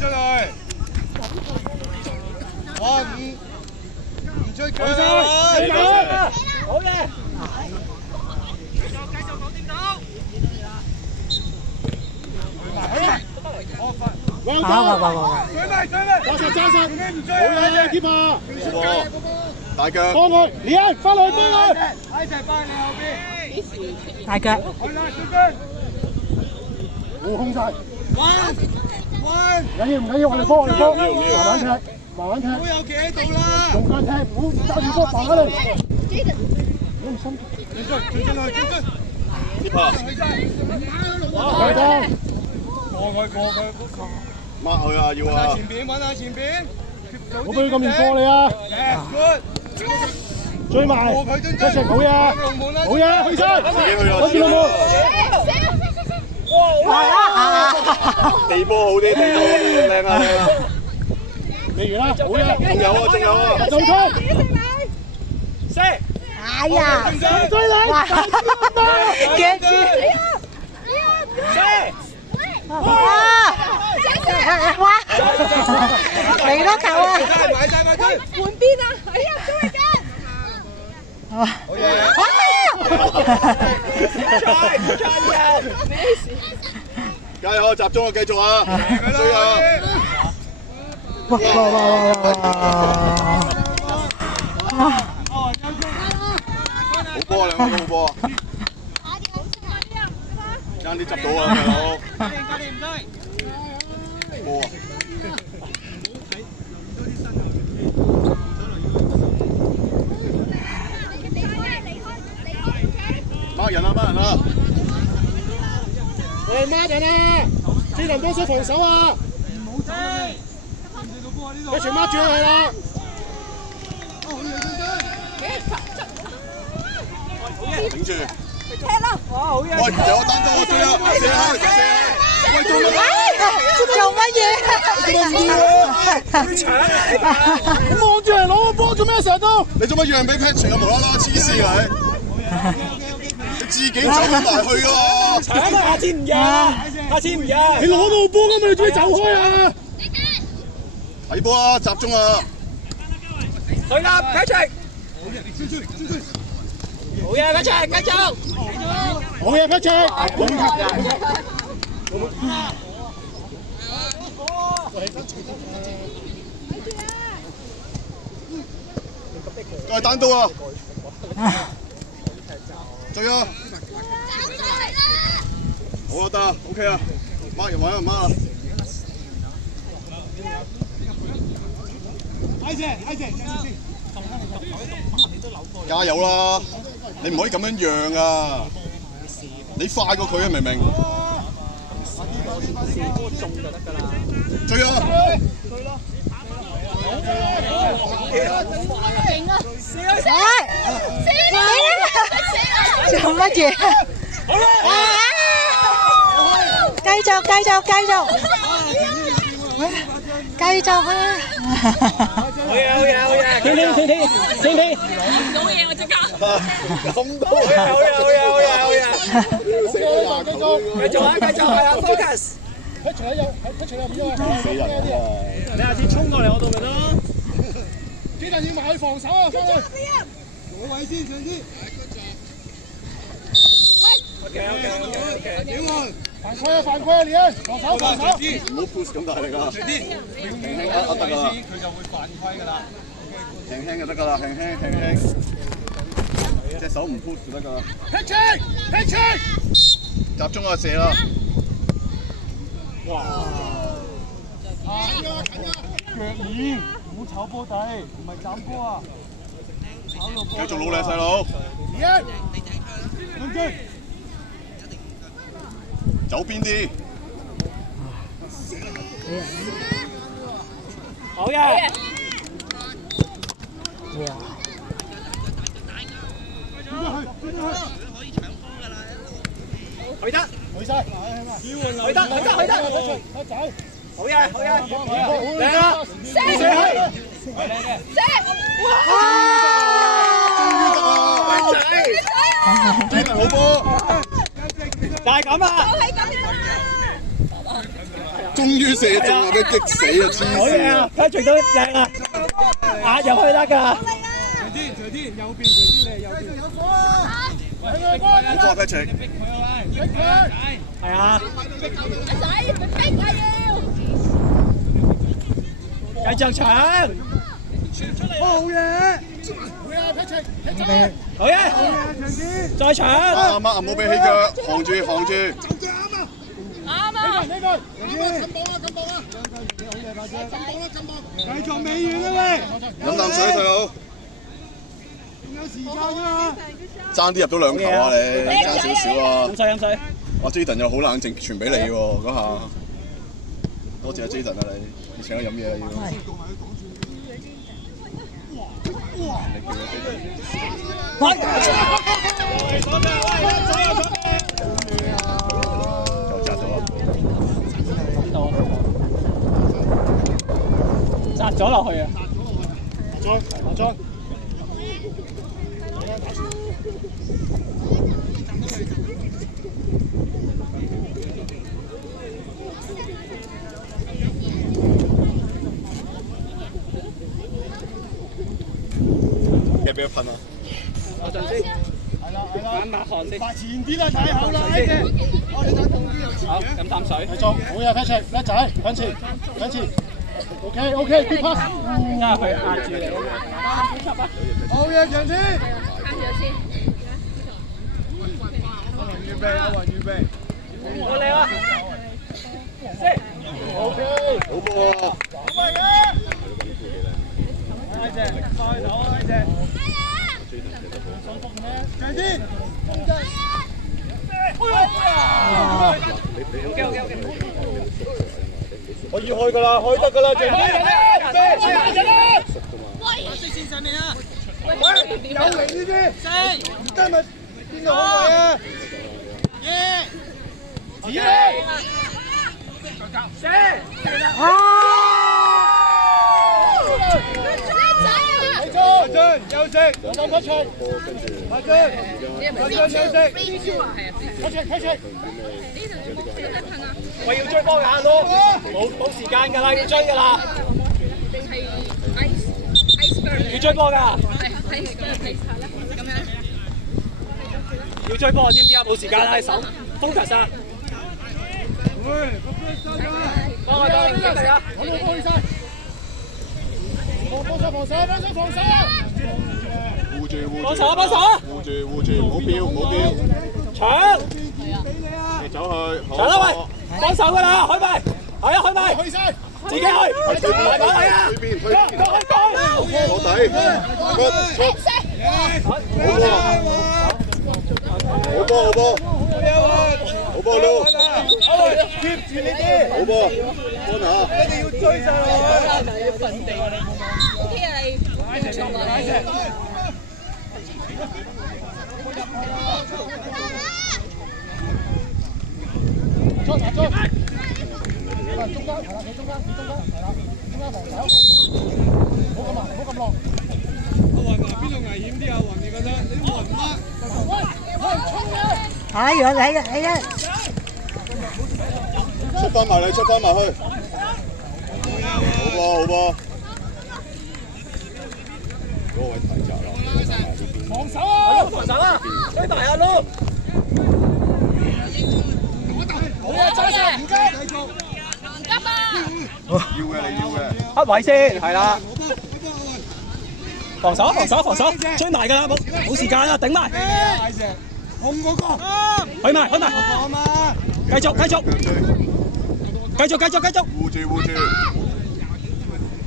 出去。哇，唔追佢啦！好嘅。大腳。幫佢，李恩翻去幫佢。一齊翻你後邊。大腳。冇控制。喂，唔緊要唔緊要，我哋幫我哋幫，慢慢踢，慢慢踢。好有企喺度啦。用間踢，唔好揸住波放開你。唔好心。進去。接拍。快啲。過佢。抹佢啊，要啊！前邊揾下前邊。我俾佢咁遠過你啊！追埋，一直好嘢，好嘢，去晒，自己去啦，自己去啦。地波好啲，地波靚啊！未完啦，好嘢，仲有啊！就推，四。哎呀！追你，哇！夾住。哇！哇！嚟多球啊！買晒換邊啊！哎呀，追嘅！好嘢！加油，集中啊，繼續啊，追啊！哇！好波啊，兩個好波啊！爭啲執到啊，大佬！波啊！孖人啊！我哋孖人啊！智能幫手防守啊！一全孖住佢啦！頂住！踢啦！喂，有個單刀啊，射啊！喂，做乜咁望住嚟攞個波做咩成日都？你做乜讓俾 Patrick 啊？無啦啦黐線啊！你自己走埋去啊！搶啊！下次唔讓，你攞到波咁你做咩走開啊？睇波啦，集中啊！去啦 ，Patrick！好嘢 ，Patrick，繼續！好嘢 Patrick！再單刀啊！追啊！好啊，得啊 ，OK 啊，孖人玩啊，孖啊！加油啦！你唔可以咁樣讓啊！你快過佢啊，明唔明？追啊！做乜嘢？繼續啊！好嘢！停！唔到嘢我即刻。咁多好嘢！繼續係啊 ，focus！ Patrick 有唔要啊？死人啊！你下次衝過嚟我度咪得咯。幾人要埋去防守啊？翻去。攞位先，上先。OK。點啊？犯規啊！李恩，防守。唔好 push 咁大力啊！輕啊得㗎啦，佢就會犯規㗎啦。輕就得㗎啦，輕，隻手唔 push 就得㗎啦。Patrick，集中啊，射啦！腳面唔好炒波底，唔係斬波啊！繼續努力，細佬。李恩，走邊啲？好嘅。去得。走。好嘢！嚟啦！呢好波！就係咁啊！終於射中啊！俾激死啊！黐好嘢線啊！啊！佢傳到正啊，壓入去得㗎。好波 Patrick， 係啊，繼續搶。好嘢！好嘢，再搶。啱啊！唔好俾起腳，行住行住。啱啊！繼續美遠啊喂！飲啖水佢好。仲有時間啊！爭啲入到兩球啊你，爭少少啊！飲水飲水。哇 Jaden 又好冷靜，傳俾你喎嗰下。多謝阿 Jaden 啊你請我飲嘢要。又扎咗。扎咗落去啊！阿莊。俾佢噴啊！我陣先，眼抹汗先。前啲啦，太後啦，呢隻。好，飲啖水。繼續，好嘢 Patrick，叻仔，向前，向前。OK， good pass。因為佢壓住你。好嘢，強啲。預備，阿雲預備。好靚啊！好波啊！開隻，開頭開隻。強啲。可以開㗎啦，開得㗎啦，強啲。有嚟呢啲。今日邊個好位啊？子力。休息，有冇不出？阿俊，休息。我要追波眼咯，冇時間㗎啦，要追㗎啦。要追波㗎。要追波知唔知啊？冇時間啦，手 focus 啊！幫我兄弟啊！防守！護住！幫手！護住！唔好飆！搶！你走去！搶啦喂！幫手㗎啦，開咪！係啊，開咪！自己去！大把位啊！推邊！攞底！好波！好波撈！keep 住你啲！好波！安下！一定要追上去！要瞓地。OK 啊你。中間係啦，企中間係啦，防守，唔好咁落。阿雲邊度危險啲啊？雲你覺得？你雲乜？衝啊！哎呀，嚟啊！出翻埋去！好波！嗰位睇閘啦，防守啊！追埋啊撈！好啊，揸上唔該，繼續。急啊！要嘅，黑位先，係啦。防守，追埋㗎啦，冇時間啦，頂埋。紅嗰個，去埋，繼續，護住，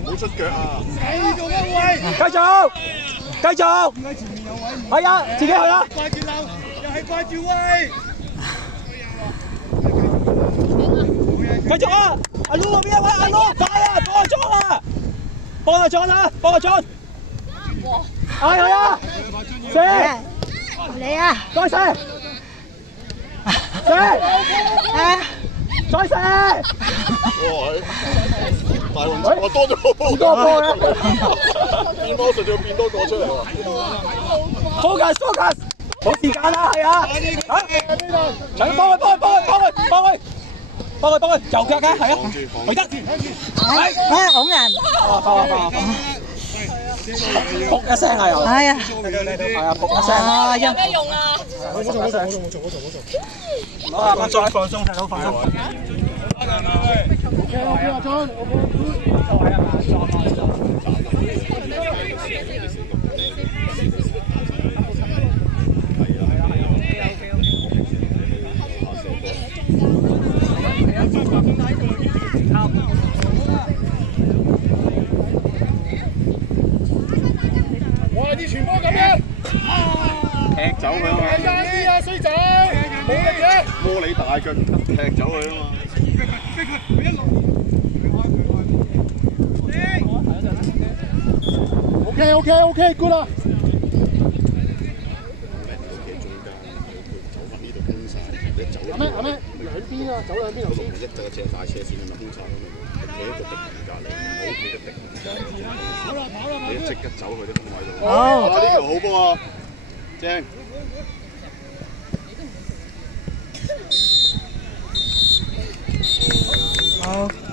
唔好出腳啊！死咗一位，繼續，點解前面有位？係啊，自己去啦。掛住漏，又係掛住威。繼續啊！阿 Lu 嗰邊一位，阿 Lu 快啊！幫阿 John 啊！係啊！射！嚟啊！再射！再射！哇！大運我多咗好多波啦！變魔術仲要變多個出嚟喎。Focus！冇時間啦，係啊！搶幫佢！幫佢，右腳嘅，係啊，佢得，拱人，放啊！噗一聲啊又，係啊，係啊，噗一聲，有咩用啊？我做。攞下個再放鬆，睇到放鬆。OK，阿俊，我哋啲傳波咁樣，踢走佢啊嘛！硬啲啊，衰仔，冇力嘅。摸你大腳踢走佢啊嘛！ OK，good 啦。阿咩？兩邊啊，走兩邊頭先。一隻大車線咁樣空曬咁樣，企喺個敵人隔離，唔好企喺敵人隔離。你即刻走去啲空位度。好，呢條好波啊，正。好。